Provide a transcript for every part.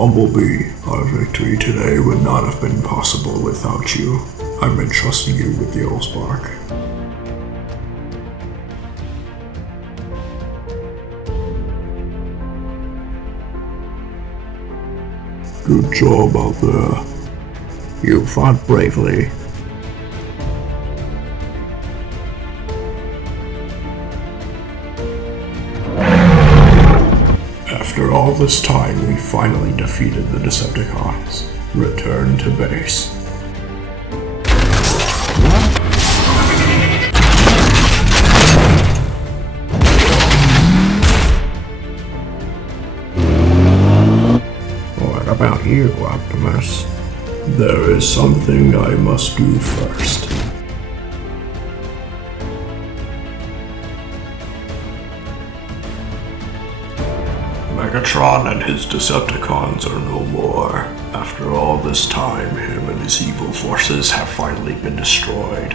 Bumblebee, our victory today would not have been possible without you. I've been trusting you with the Allspark. Good job out there. You fought bravely. After all this time, we finally defeated the Decepticons. Return to base. What about you, Optimus? There is something I must do first. Megatron and his Decepticons are no more. After all this time, him and his evil forces have finally been destroyed.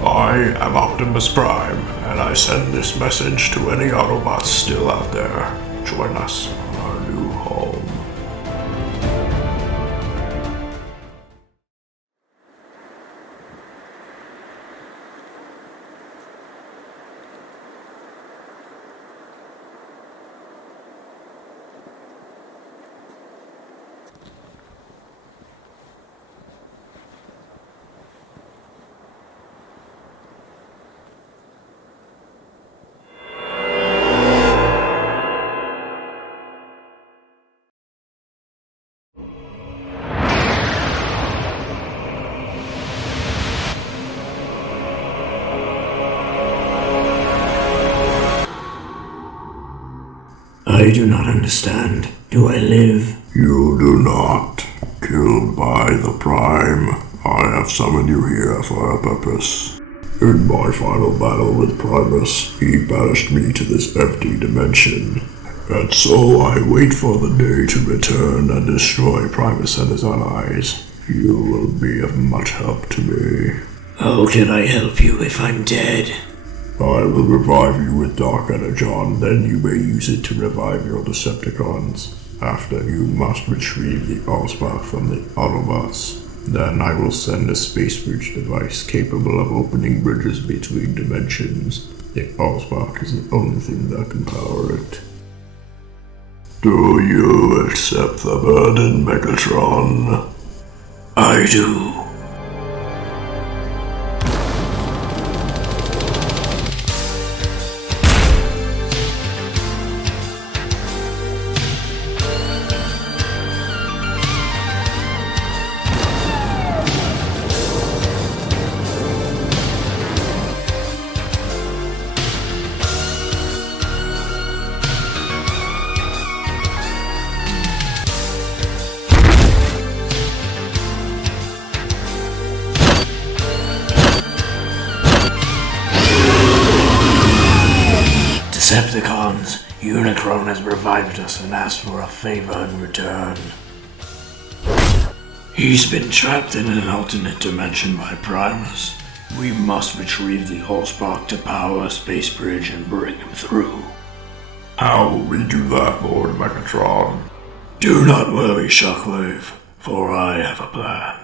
I am Optimus Prime, and I send this message to any Autobots still out there. Join us on our new home. I do not understand. Do I live? You do not. Killed by the Prime. I have summoned you here for a purpose. In my final battle with Primus, he banished me to this empty dimension. And so I wait for the day to return and destroy Primus and his allies. You will be of much help to me. How can I help you if I'm dead? I will revive you with Dark Energon, then you may use it to revive your Decepticons. After, you must retrieve the Allspark from the Autobots. Then I will send a space bridge device capable of opening bridges between dimensions. The Allspark is the only thing that can power it. Do you accept the burden, Megatron? I do. Decepticons, Unicron has revived us and asked for a favor in return. He's been trapped in an alternate dimension by Primus. We must retrieve the Allspark to power a space bridge and bring him through. How will we do that, Lord Megatron? Do not worry, Shockwave, for I have a plan.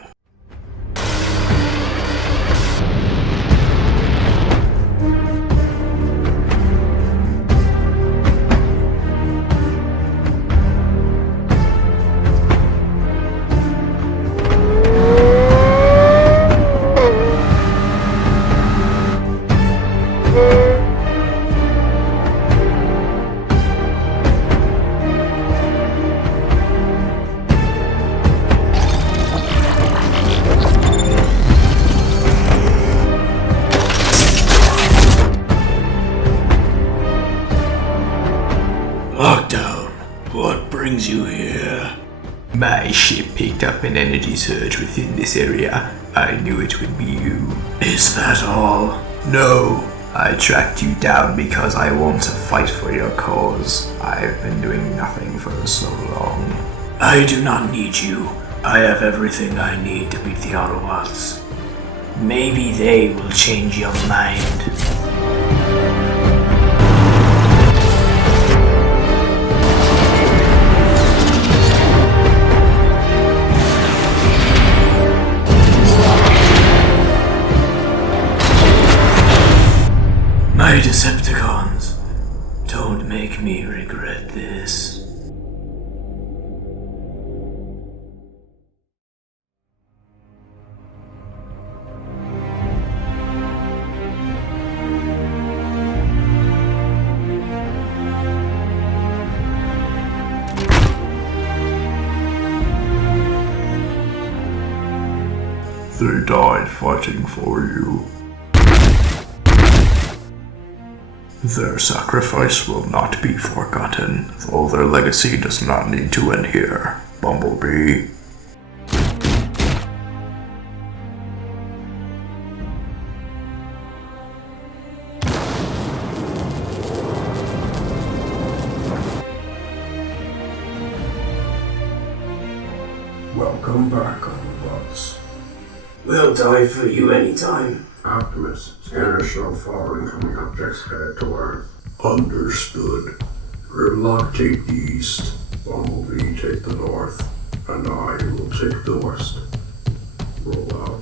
Lockdown, what brings you here? My ship picked up an energy surge within this area. I knew it would be you. Is that all? No, I tracked you down because I want to fight for your cause. I've been doing nothing for so long. I do not need you. I have everything I need to beat the Autobots. Maybe they will change your mind. Goodbye, Decepticons. Don't make me regret this. They died fighting for you. Their sacrifice will not be forgotten, though their legacy does not need to end here, Bumblebee. Welcome back, Autobots. We'll die for you anytime. Optimus, scanner show far incoming objects headed to Earth. Understood. Grimlock take the east, Bumblebee take the north, and I will take the west. Roll out.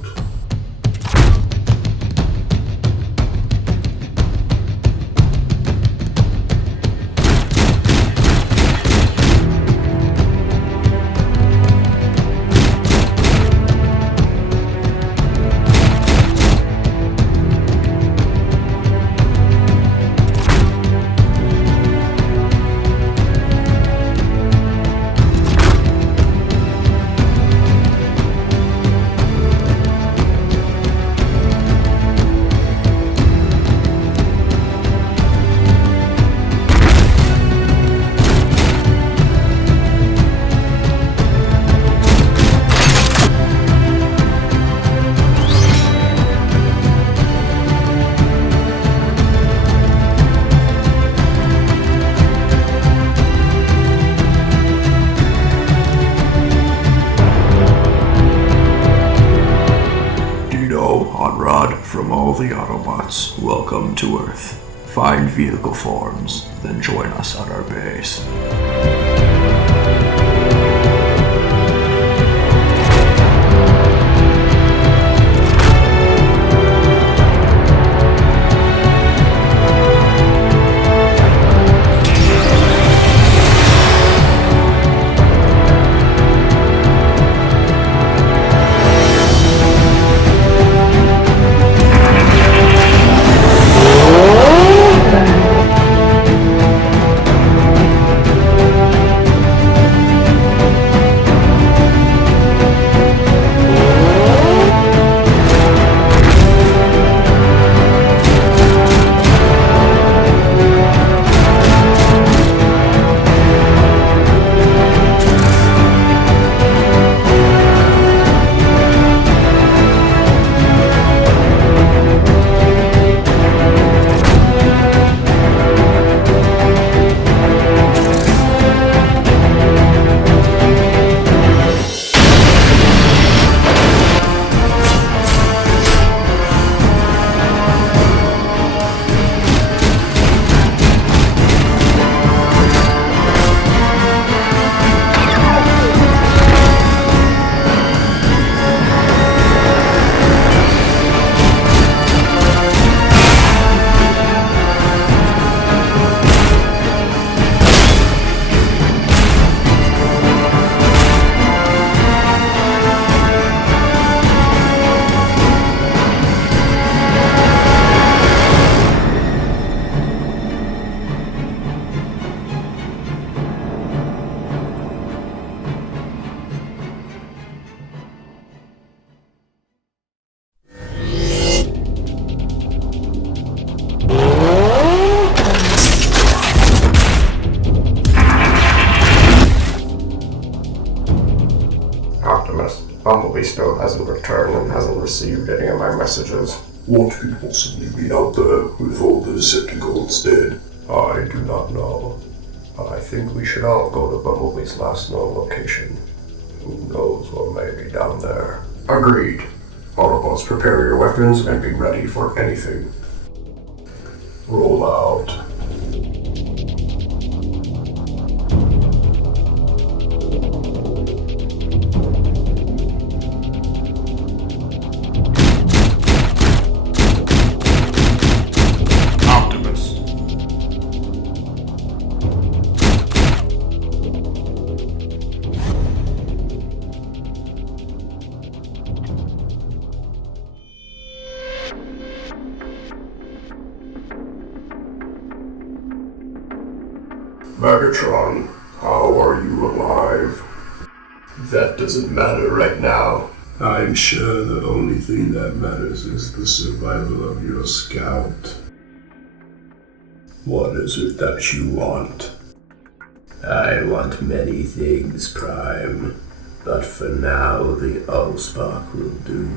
From all the Autobots, welcome to Earth. Find vehicle forms, then join us at our base. Bumblebee still hasn't returned and hasn't received any of my messages. What could possibly be out there with all the Decepticons dead? I do not know. I think we should all go to Bumblebee's last known location. Who knows what may be down there. Agreed. Autobots, prepare your weapons and be ready for anything. Roll out. Optimus. Megatron, how are you alive? That doesn't matter right now. I'm sure the only thing that matters is the survival of your scout. What is it that you want? I want many things, Prime, but for now the Allspark will do.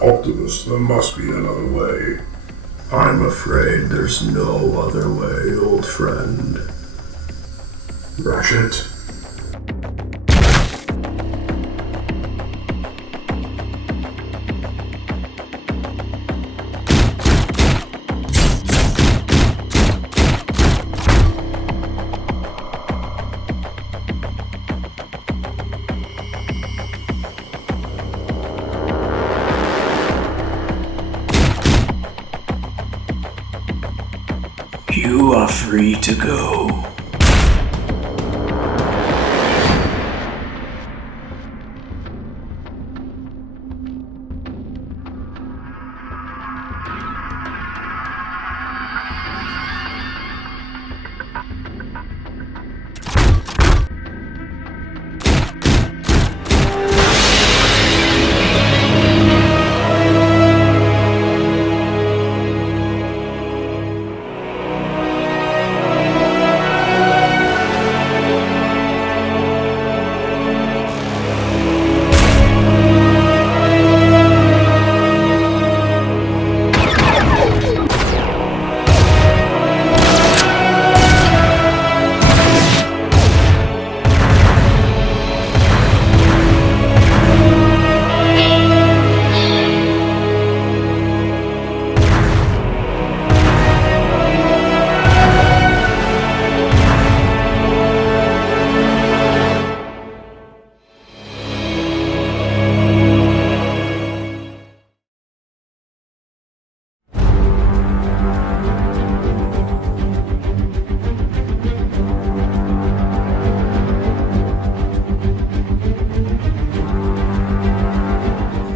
Optimus, there must be another way. I'm afraid there's no other way, old friend. Ratchet. You are free to go.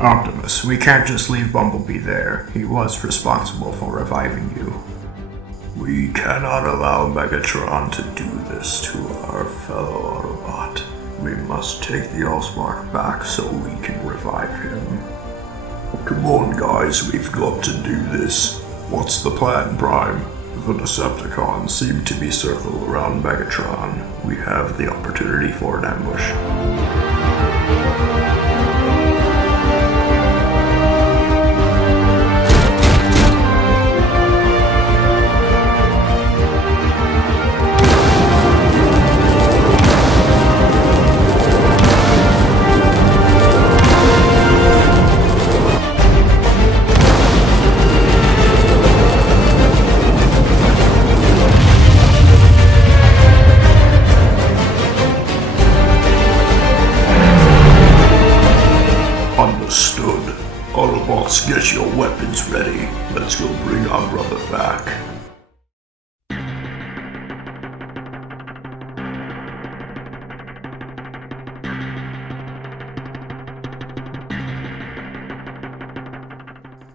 Optimus, we can't just leave Bumblebee there. He was responsible for reviving you. We cannot allow Megatron to do this to our fellow Autobot. We must take the Allspark back so we can revive him. Come on, guys, we've got to do this. What's the plan, Prime? The Decepticons seem to be circled around Megatron. We have the opportunity for an ambush. Understood. Autobots, get your weapons ready. Let's go bring our brother back.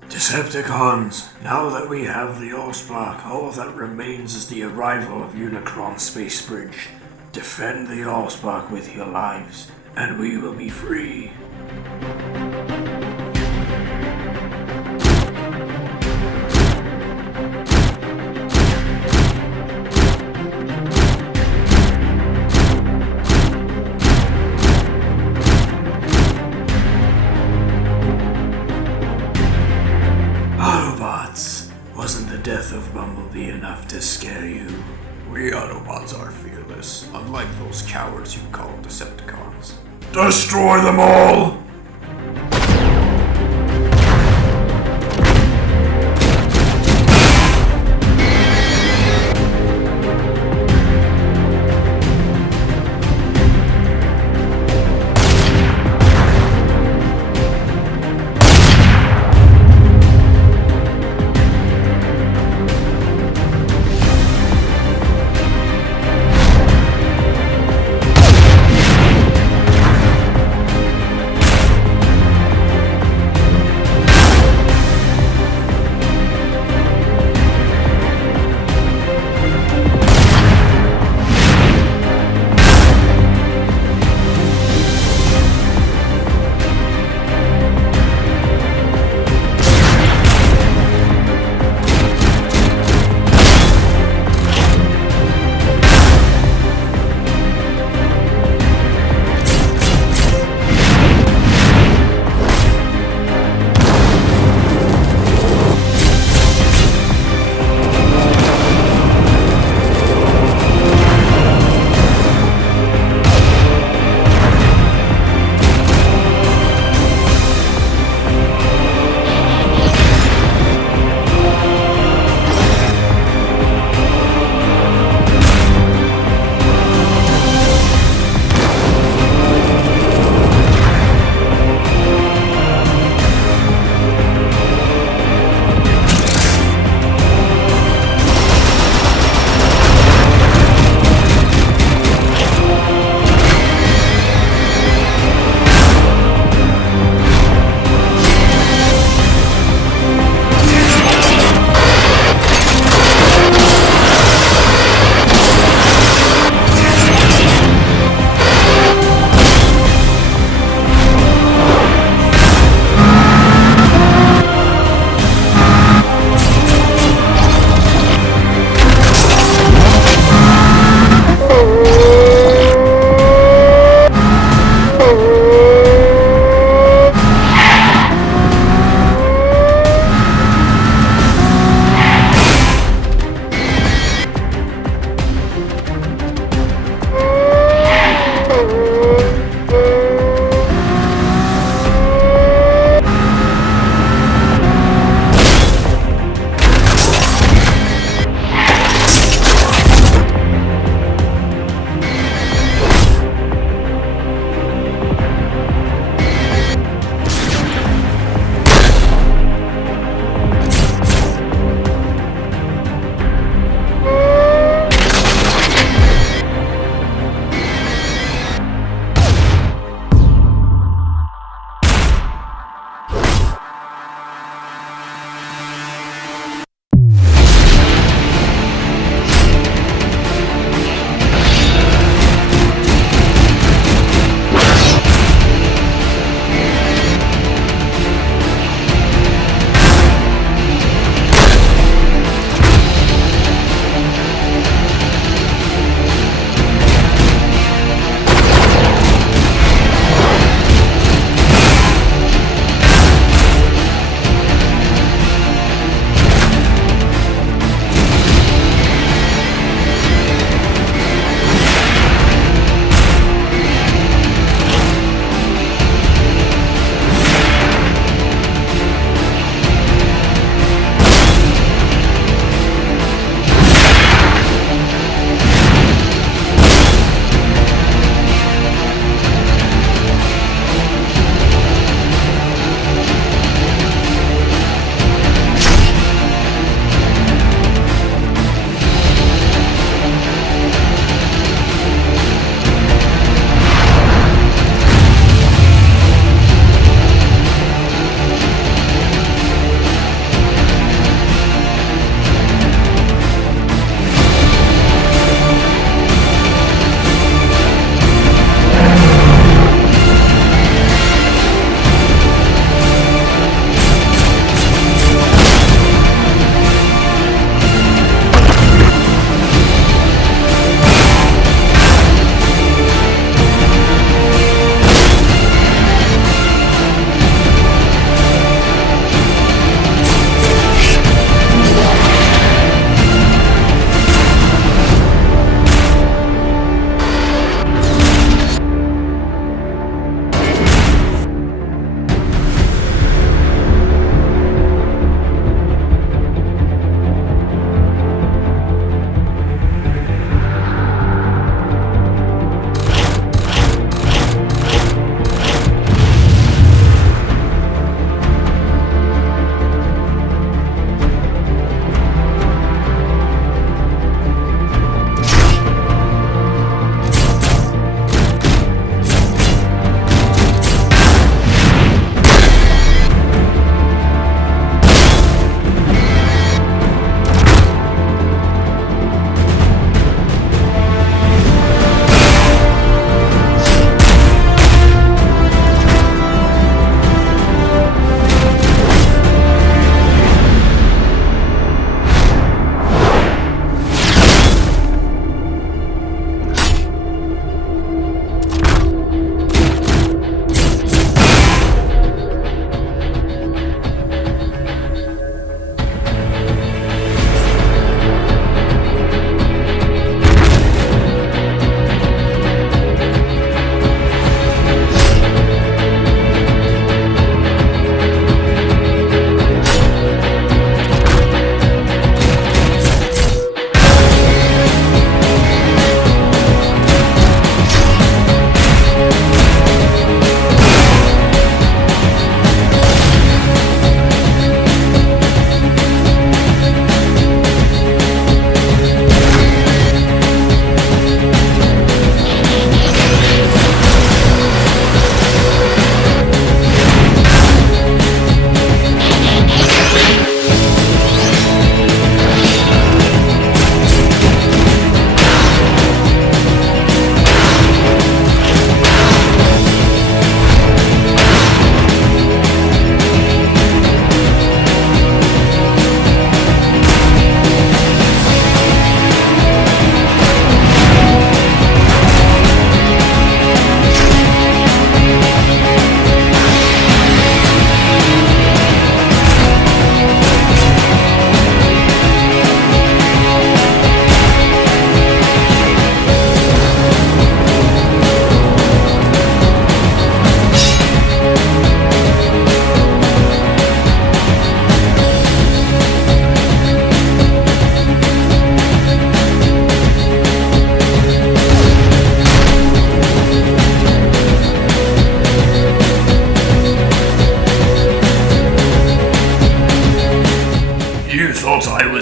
Decepticons, now that we have the Allspark, all that remains is the arrival of Unicron Space Bridge. Defend the Allspark with your lives, and we will be free. Autobots, wasn't the death of Bumblebee enough to scare you? We Autobots are fearless, unlike those cowards you call Decepticons. Destroy them all!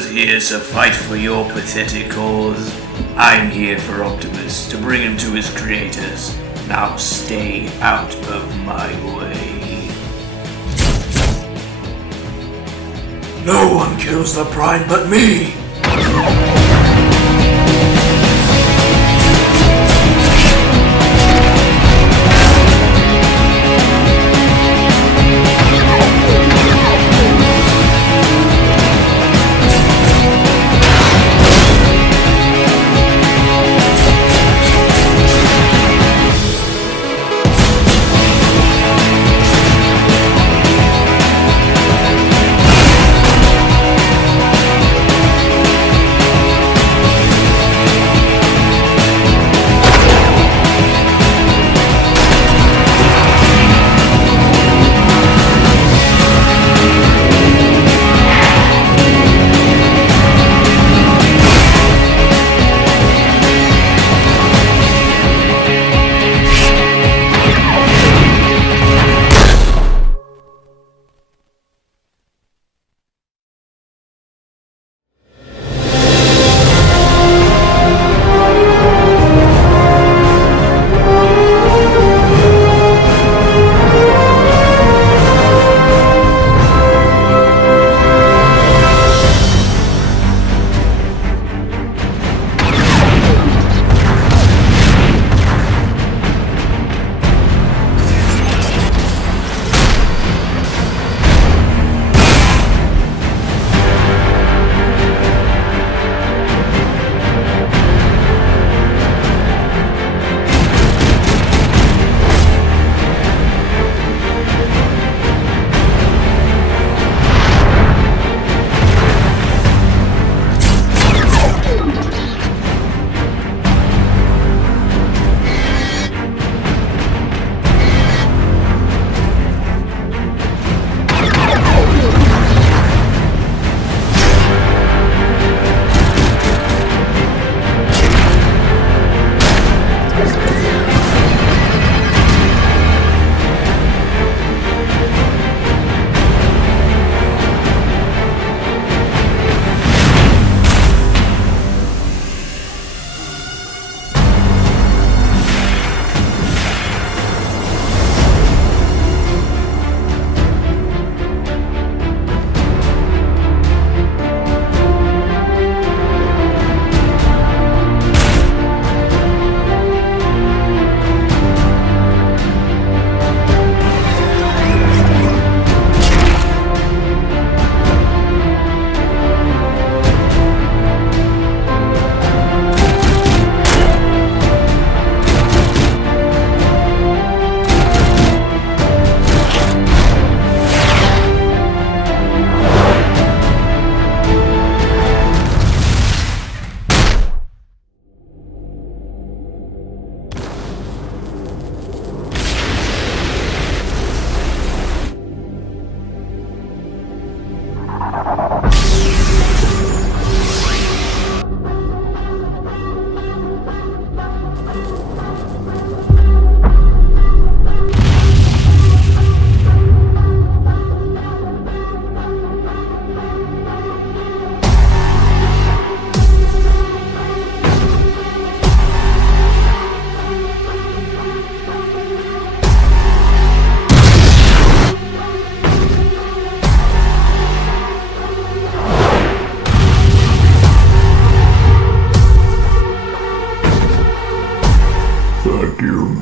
here to fight for your pathetic cause. I'm here for Optimus, to bring him to his creators. Now stay out of my way. No one kills the Prime but me!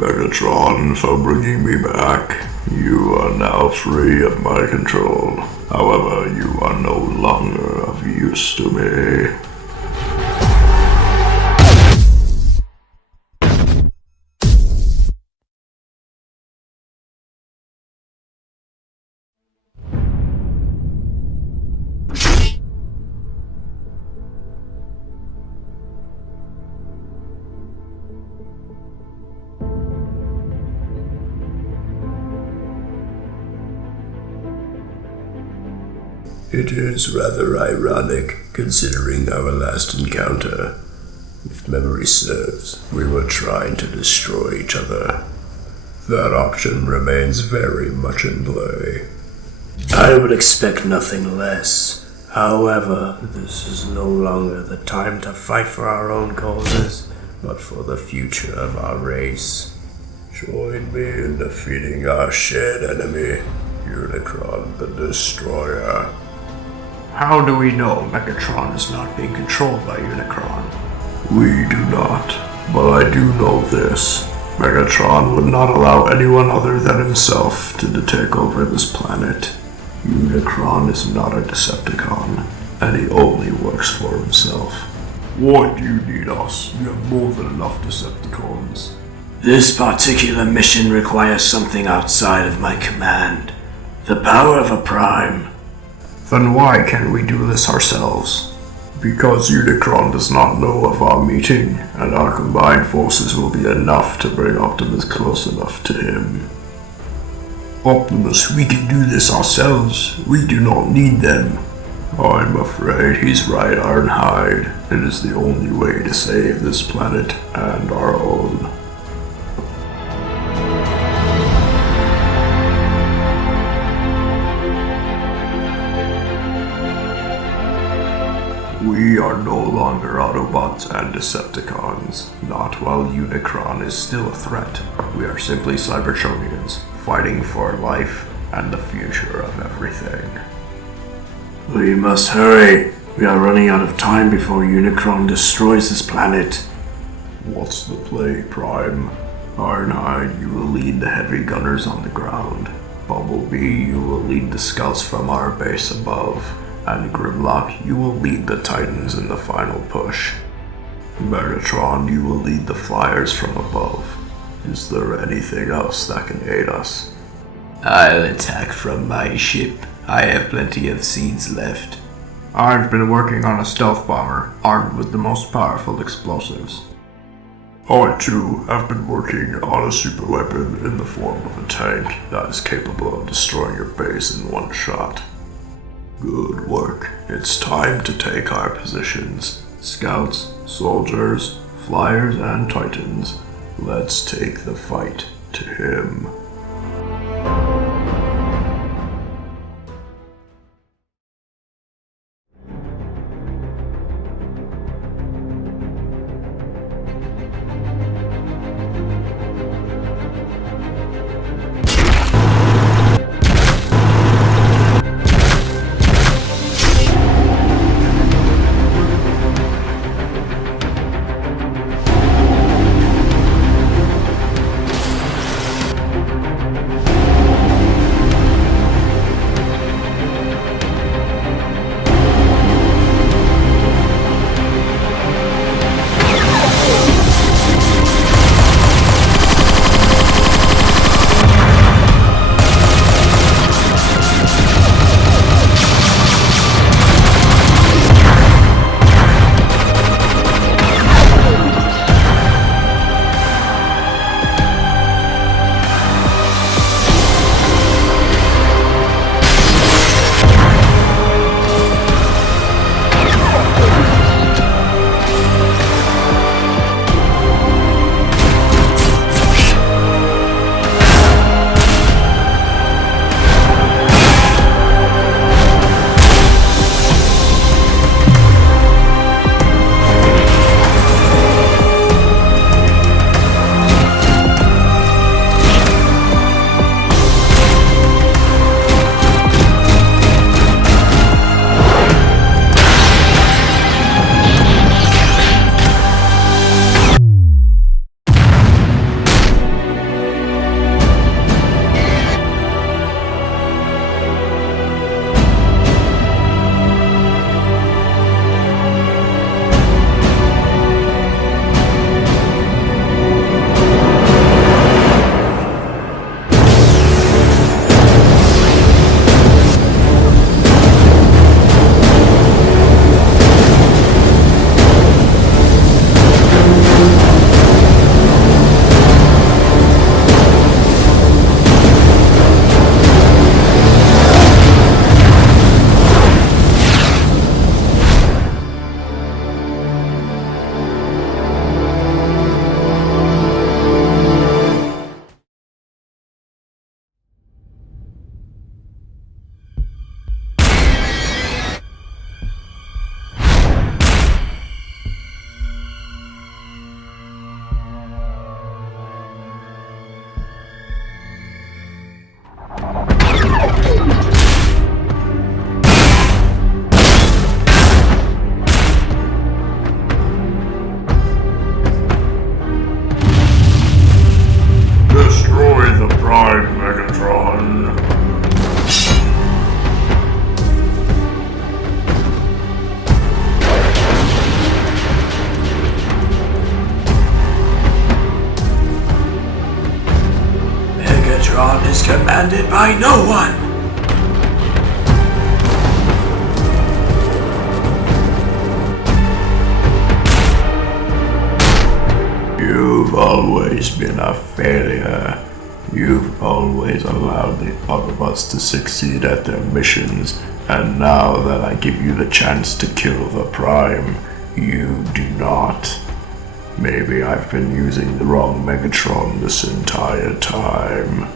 Megatron, for bringing me back. You are now free of my control. However, you are no longer of use to me. It is rather ironic, considering our last encounter. If memory serves, we were trying to destroy each other. That option remains very much in play. I would expect nothing less. However, this is no longer the time to fight for our own causes, but for the future of our race. Join me in defeating our shared enemy, Unicron the Destroyer. How do we know Megatron is not being controlled by Unicron? We do not, but I do know this. Megatron would not allow anyone other than himself to take over this planet. Unicron is not a Decepticon, and he only works for himself. Why do you need us? You have more than enough Decepticons. This particular mission requires something outside of my command. The power of a Prime. Then why can't we do this ourselves? Because Unicron does not know of our meeting, and our combined forces will be enough to bring Optimus close enough to him. Optimus, we can do this ourselves. We do not need them. I'm afraid he's right, Ironhide. It is the only way to save this planet and our own. We are no longer Autobots and Decepticons, not while Unicron is still a threat. We are simply Cybertronians, fighting for life and the future of everything. We must hurry. We are running out of time before Unicron destroys this planet. What's the play, Prime? Ironhide, you will lead the heavy gunners on the ground. Bumblebee, you will lead the scouts from our base above. And Grimlock, you will lead the Titans in the final push. Megatron, you will lead the flyers from above. Is there anything else that can aid us? I'll attack from my ship. I have plenty of seeds left. I've been working on a stealth bomber, armed with the most powerful explosives. I too have been working on a super weapon in the form of a tank that is capable of destroying your base in one shot. Good work. It's time to take our positions. Scouts, soldiers, flyers, and titans. Let's take the fight to him. commanded by no one. You've always been a failure. You've always allowed the Autobots to succeed at their missions, and now that I give you the chance to kill the Prime, you do not. Maybe I've been using the wrong Megatron this entire time.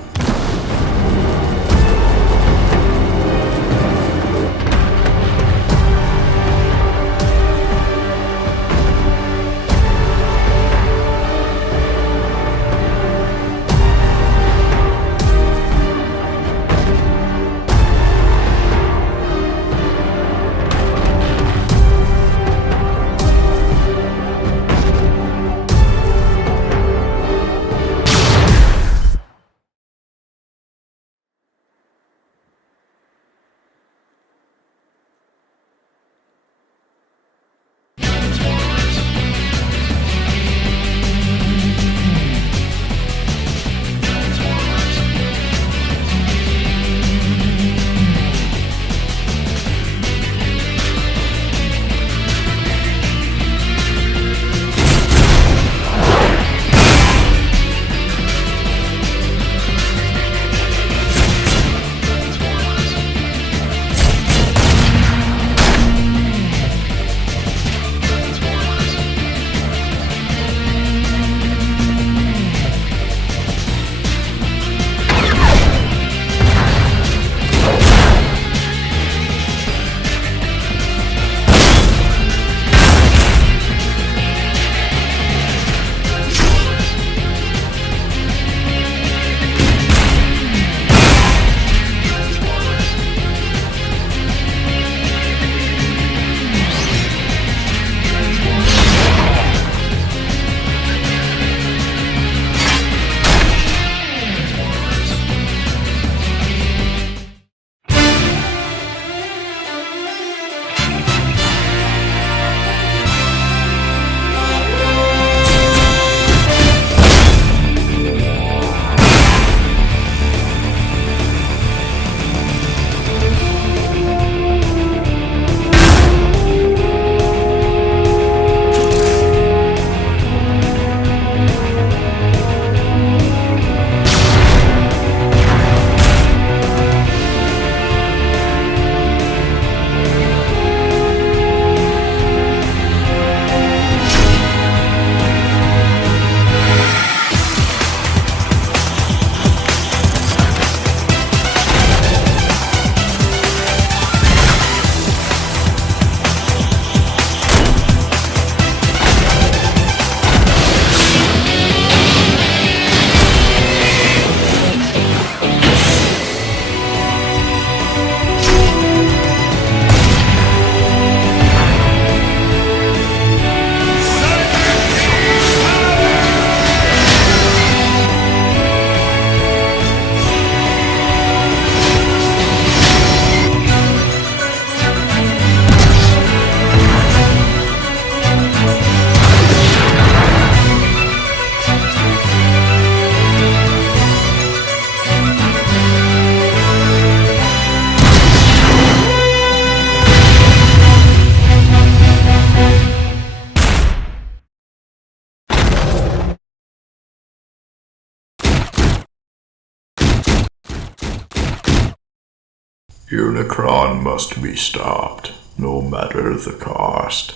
Unicron must be stopped, no matter the cost.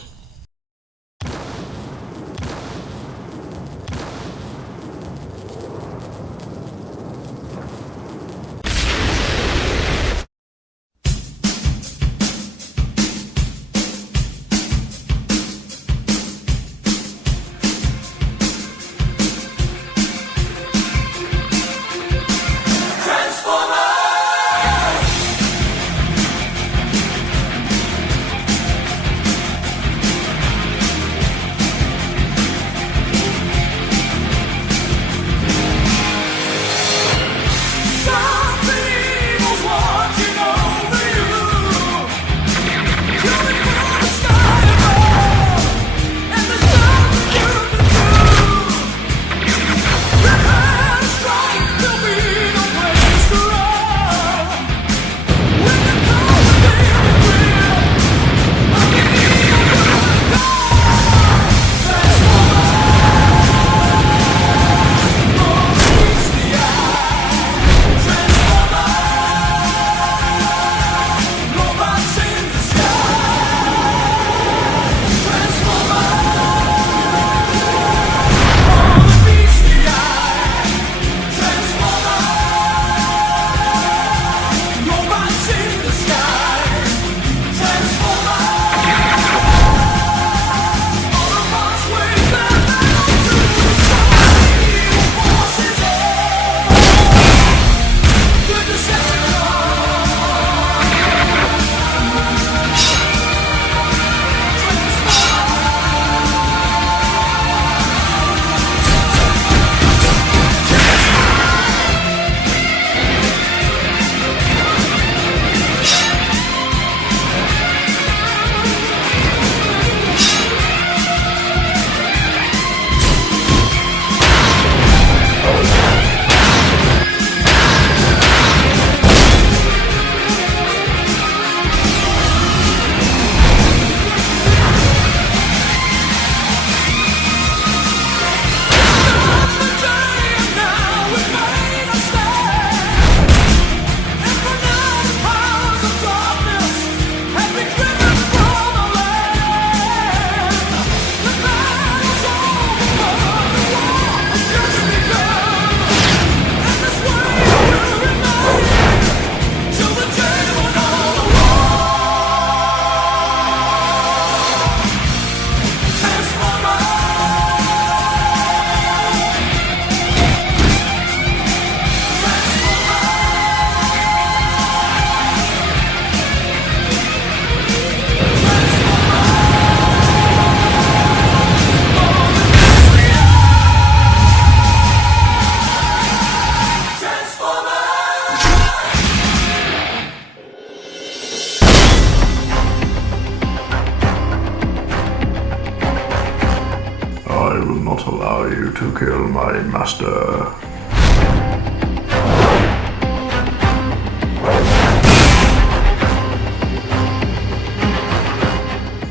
not allow you to kill my master.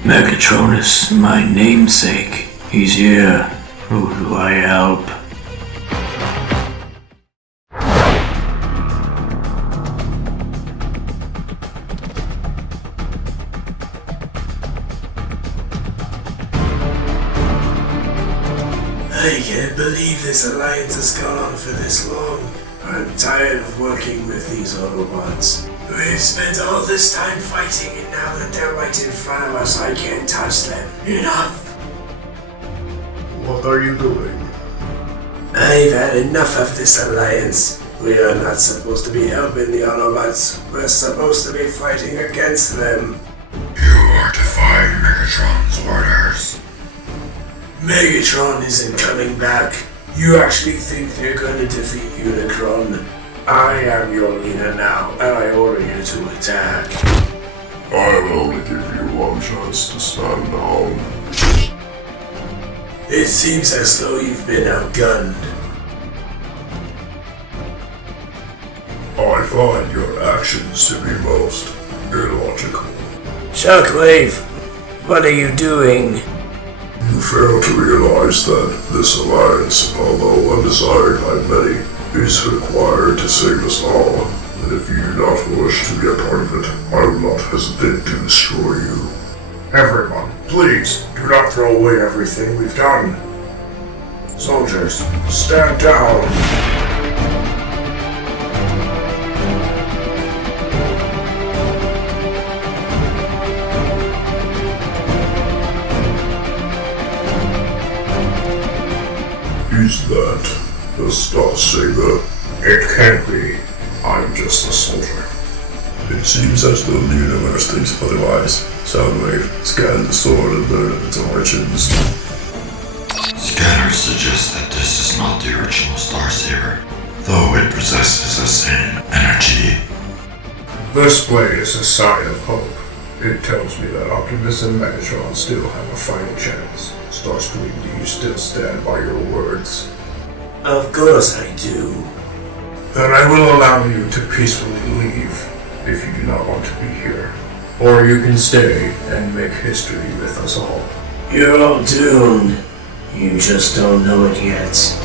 Megatron is my namesake. He's here. Who do I help? I can't believe this alliance has gone on for this long. I'm tired of working with these Autobots. We've spent all this time fighting, and now that they're right in front of us, I can't touch them. Enough! What are you doing? I've had enough of this alliance. We are not supposed to be helping the Autobots. We're supposed to be fighting against them. You are defying Megatron's orders. Megatron isn't coming back. You actually think they're going to defeat Unicron? I am your leader now, and I order you to attack. I will only give you one chance to stand down. It seems as though you've been outgunned. I find your actions to be most illogical. Shockwave, what are you doing? You fail to realize that this alliance, although undesired by many, is required to save us all, and if you do not wish to be a part of it, I will not hesitate to destroy you. Everyone, please, do not throw away everything we've done. Soldiers, stand down. Is that the Star Saber? It can't be. I'm just a soldier. It seems as though the universe thinks otherwise. Soundwave, scan the sword and learn of its origins. Scanners suggest that this is not the original Star Saber, though it possesses the same energy. This blade is a sign of hope. It tells me that Optimus and Megatron still have a fighting chance. Starscream, do you still stand by your words? Of course I do. Then I will allow you to peacefully leave, if you do not want to be here. Or you can stay and make history with us all. You're all doomed. You just don't know it yet.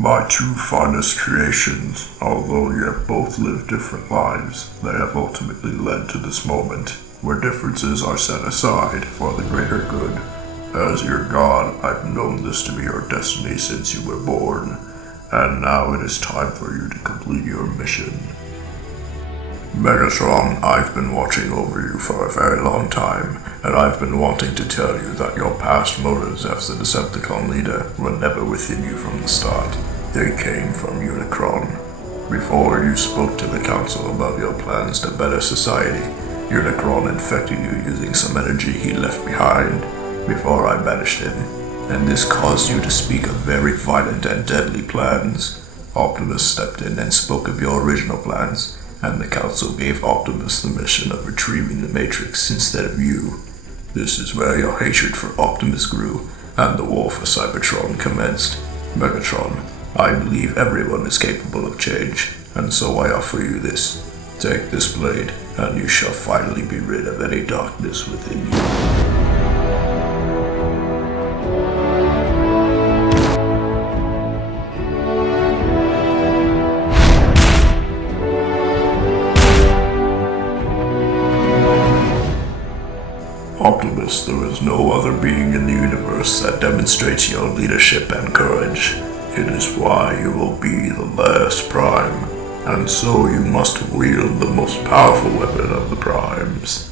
My two finest creations, although yet both live different lives, they have ultimately led to this moment, where differences are set aside for the greater good. As your god, I've known this to be your destiny since you were born, and now it is time for you to complete your mission. Megatron, I've been watching over you for a very long time, and I've been wanting to tell you that your past motives as the Decepticon leader were never within you from the start. They came from Unicron. Before you spoke to the Council about your plans to better society, Unicron infected you using some energy he left behind before I banished him, and this caused you to speak of very violent and deadly plans. Optimus stepped in and spoke of your original plans, and the Council gave Optimus the mission of retrieving the Matrix instead of you. This is where your hatred for Optimus grew, and the war for Cybertron commenced. Megatron, I believe everyone is capable of change, and so I offer you this. Take this blade, and you shall finally be rid of any darkness within you. Optimus, there is no other being in the universe that demonstrates your leadership and courage. It is why you will be the last Prime, and so you must wield the most powerful weapon of the Primes.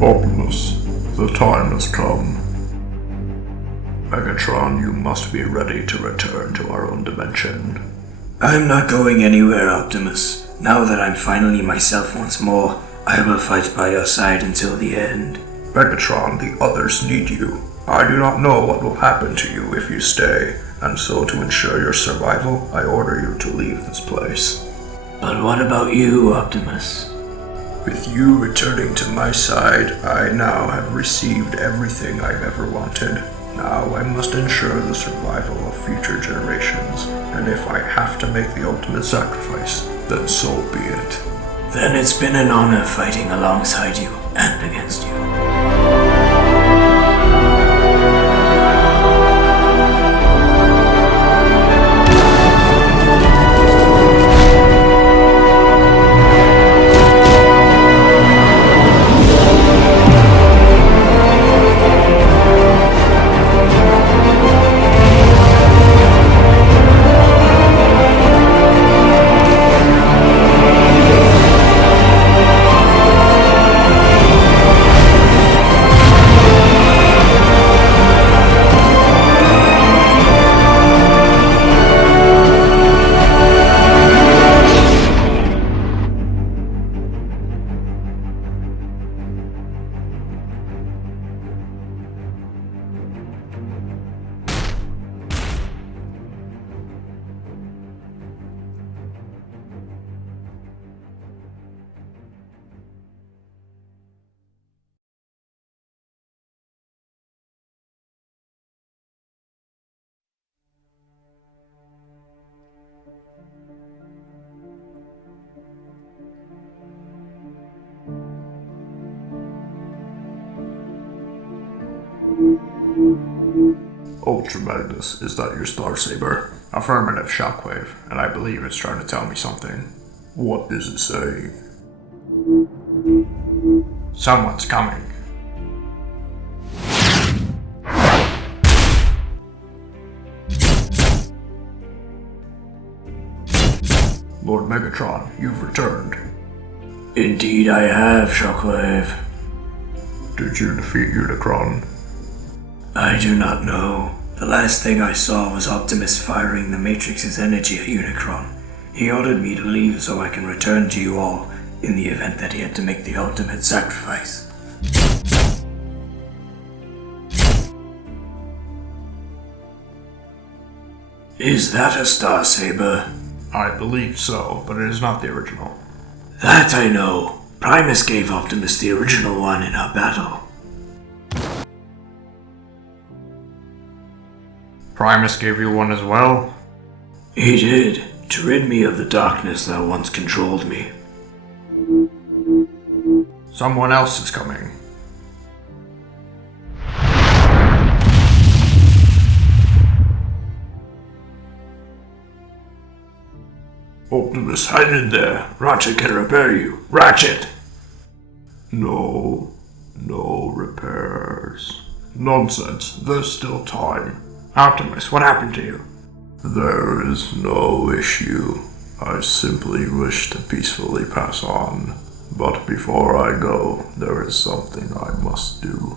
Optimus, the time has come. Megatron, you must be ready to return to our own dimension. I'm not going anywhere, Optimus. Now that I'm finally myself once more, I will fight by your side until the end. Megatron, the others need you. I do not know what will happen to you if you stay, and so to ensure your survival, I order you to leave this place. But what about you, Optimus? With you returning to my side, I now have received everything I've ever wanted. Now I must ensure the survival of future generations, and if I have to make the ultimate sacrifice, then so be it. Then it's been an honor fighting alongside you and against you. Ultra Magnus, is that your Star Saber? Affirmative, Shockwave, and I believe it's trying to tell me something. What is it saying? Someone's coming. Lord Megatron, you've returned. Indeed I have, Shockwave. Did you defeat Unicron? I do not know. The last thing I saw was Optimus firing the Matrix's energy at Unicron. He ordered me to leave so I can return to you all in the event that he had to make the ultimate sacrifice. Is that a Star Saber? I believe so, but it is not the original. That I know. Primus gave Optimus the original one in our battle. Primus gave you one as well? He did, to rid me of the darkness that once controlled me. Someone else is coming. Optimus, hide in there. Ratchet can repair you. Ratchet! No repairs. Nonsense, there's still time. Optimus, what happened to you? There is no issue. I simply wish to peacefully pass on. But before I go, there is something I must do.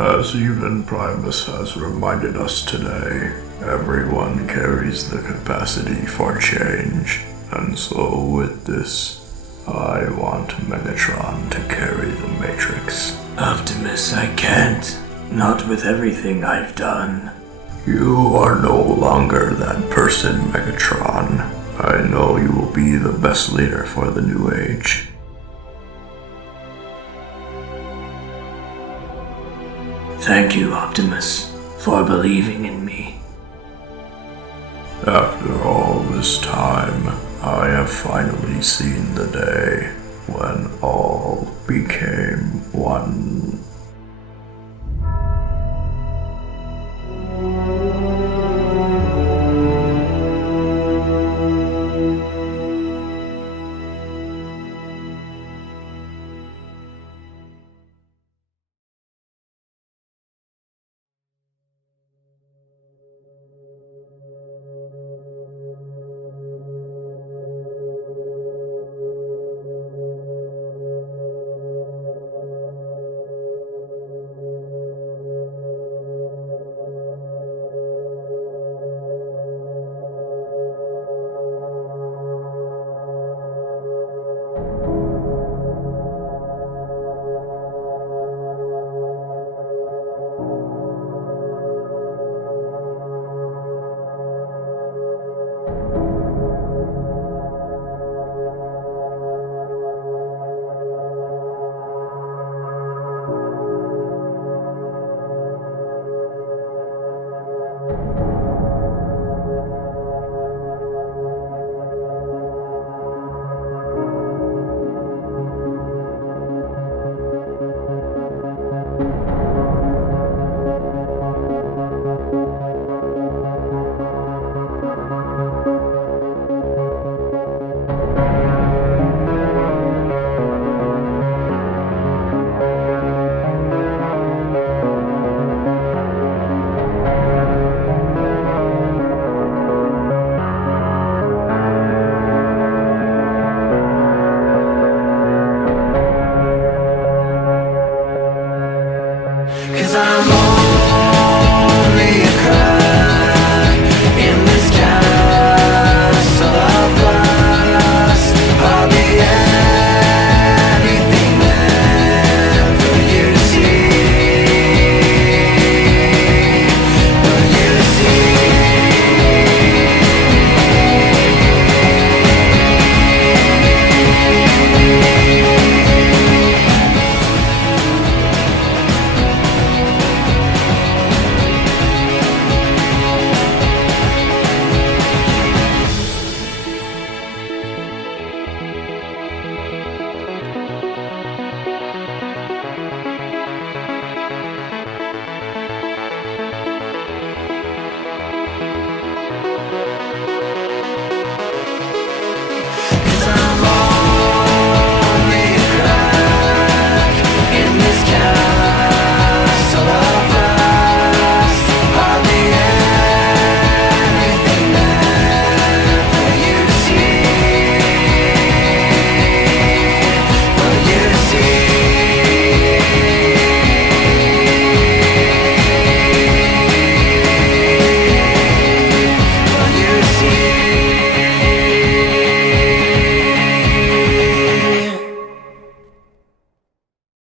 As even Primus has reminded us today, everyone carries the capacity for change. And so with this, I want Megatron to carry the Matrix. Optimus, I can't. Not with everything I've done. You are no longer that person, Megatron. I know you will be the best leader for the new age. Thank you, Optimus, for believing in me. After all this time, I have finally seen the day when all became one.